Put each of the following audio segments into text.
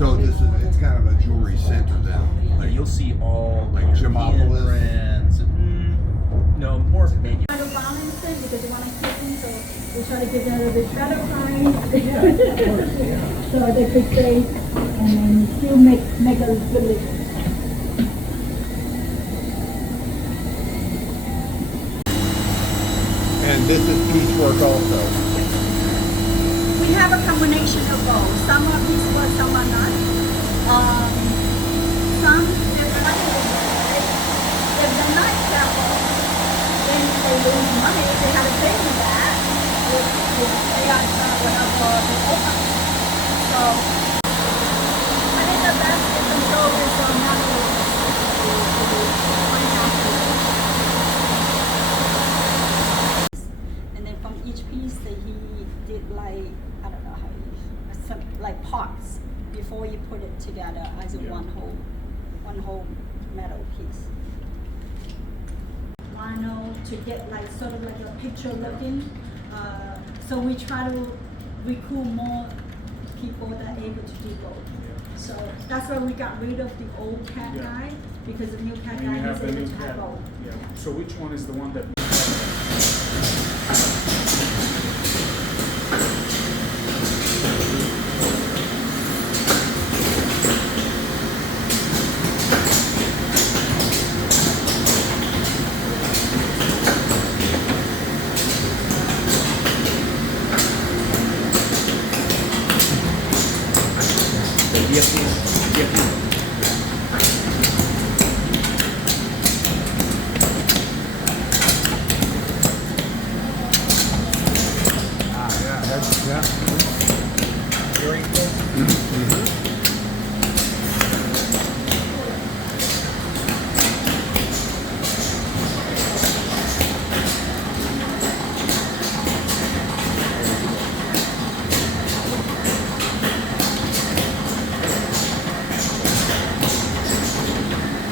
So it's kind of a jewelry center then. Like you'll see all like Gemopolis brands. No, more menu. Try to balance it because you want to keep them, so we try to give them a little bit shadow price. So they could stay and then still make a good living. And this is piecework also. We have a combination of both. Some are piecework, some are not. Some, if they're not careful, then they lose money. They have to pay me that. If they are whatever the open. So, I think the best you can go is manual. And then from each piece that he did like, I don't know how some like parts before you put it together as one whole metal piece. Vinyl to get like sort of like a picture looking. So we try to recruit more people that are able to do both. So that's why we got rid of the old cat guy, because the new cat guy is able to have both. Yeah. So which one is the one that?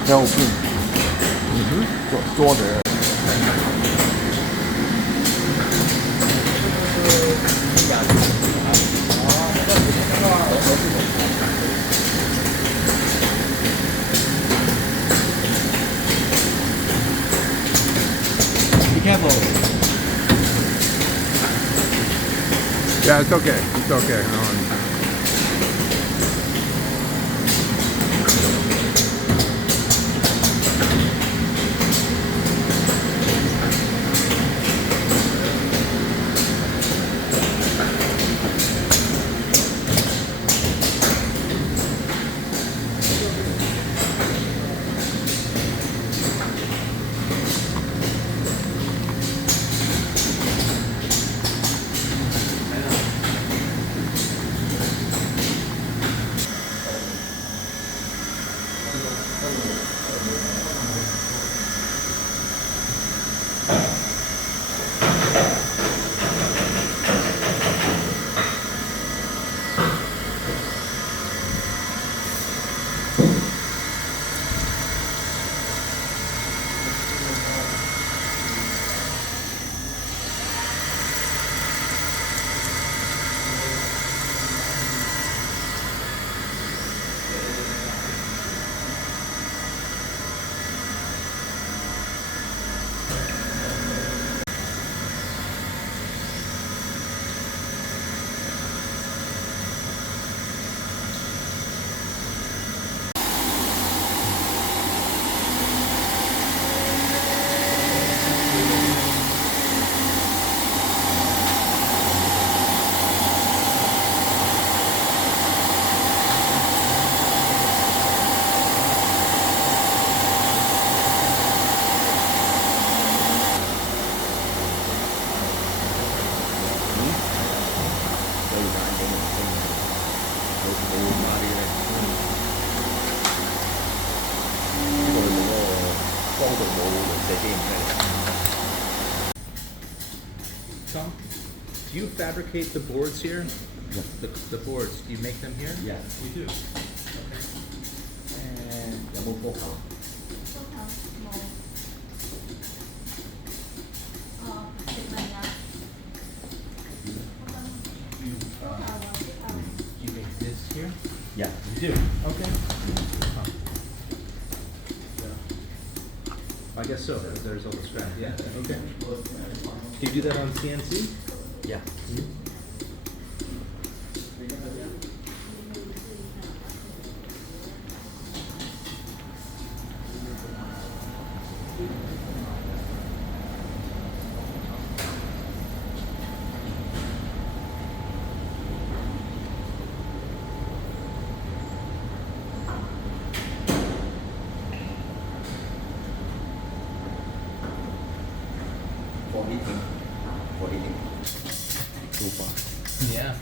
Helping. Door there. Be careful. Yeah, it's okay. It's okay. Tom, do you fabricate the boards here? Yeah. The boards, do you make them here? Yes, we do. And 有冇鋪頭？ you make this here? Yeah, we do. Okay. I guess so, because there's all the scrap, yeah, okay. Do you do that on CNC? Yeah. For eating. Too far. Yeah.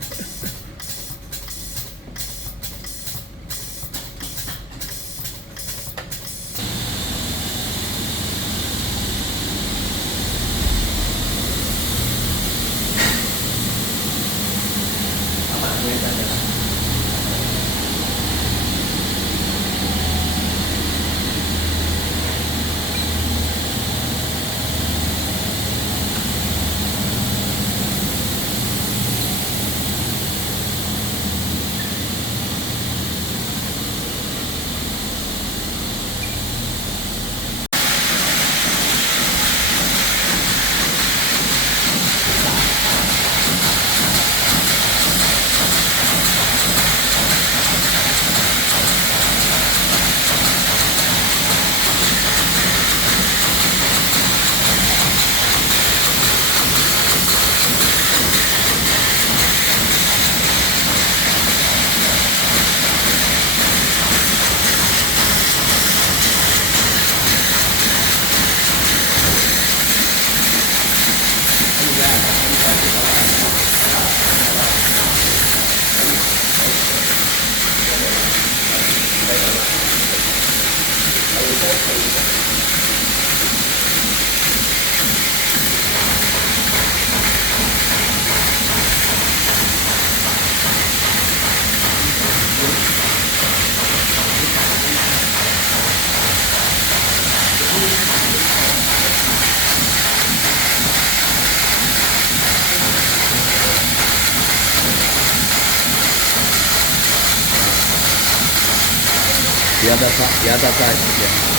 The other side, yeah.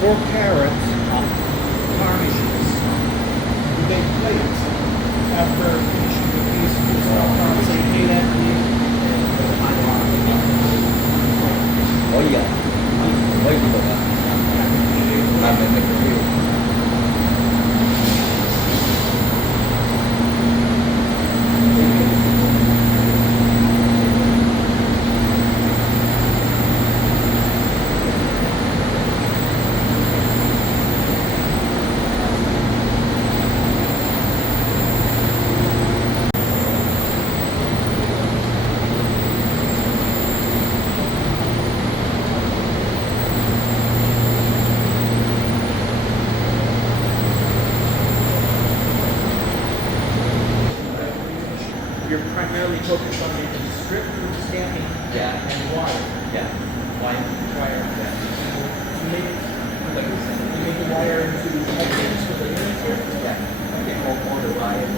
Four carrots, garnishes. Do they plate after finishing the piece? So you pay that Oh iya. Oh gitu kan. Ramen negeri. You're primarily focused on making strip stamping Yeah. and wire. Yeah. Wire. Wire. Yeah. You make the wire into openings for the units here? Yeah. Okay. All the wire.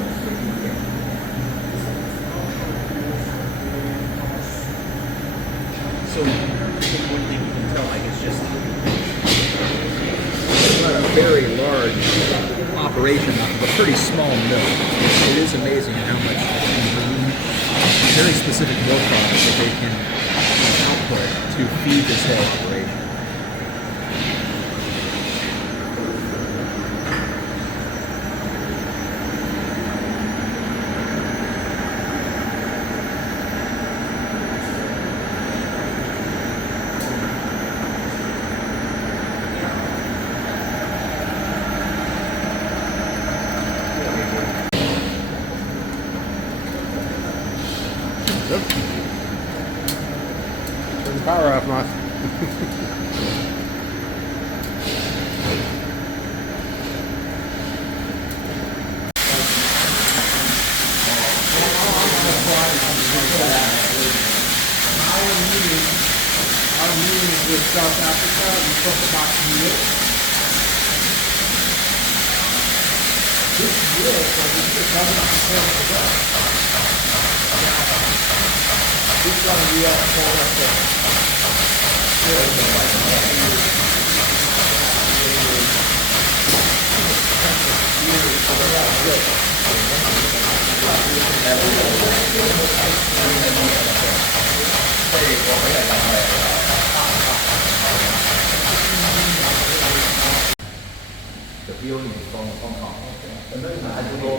Yeah. So, one thing you can tell, like, it's just it's not a very large operation, but a pretty small mill. It is amazing how much very specific mill products that they can output to feed this whole operation. far off, Moss. Our meeting is with South Africa. We talk about meal. This meal, so this is doesn't compare to that. This one we are called us. The feeling is from Hong Kong. I don't know. I don't know.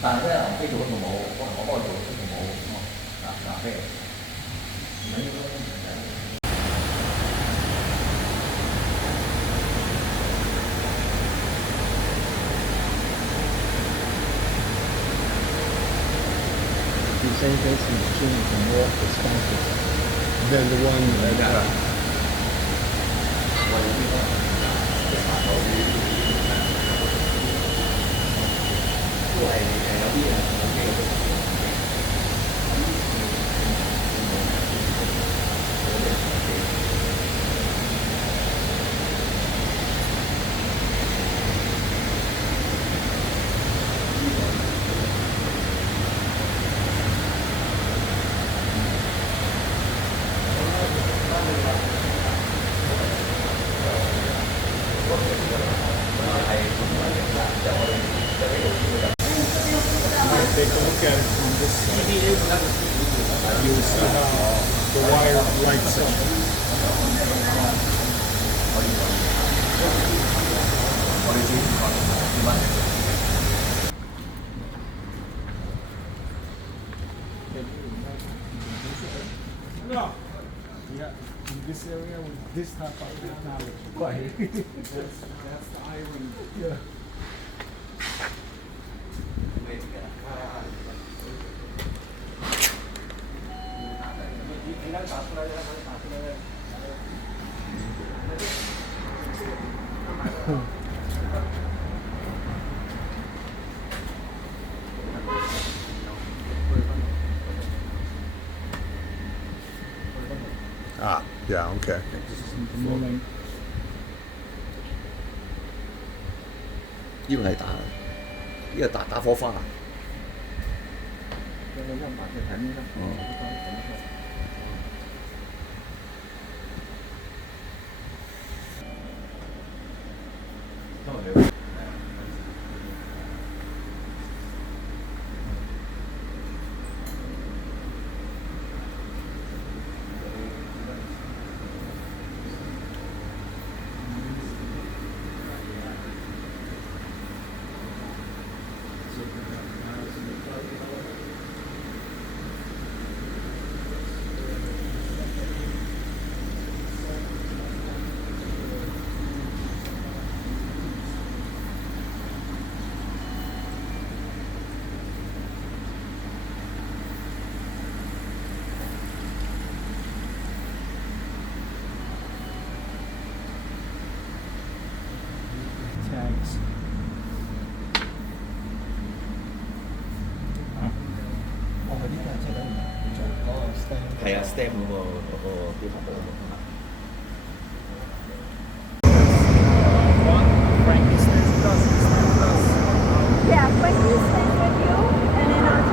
但係咧，飛做都冇，我幫佢做都冇，嗱飛。You say this machine is more expensive than the one that Take a look at it from this side. You'll see how the wire lights up. No. Yeah, in this area with this type of technology. That's the iron. Yeah. Ah, yeah, okay. Moving. 呢個係呢個打火花。Tags. 我哋呢個係即係等於做嗰個 stand。係啊，stamp 嗰個標題。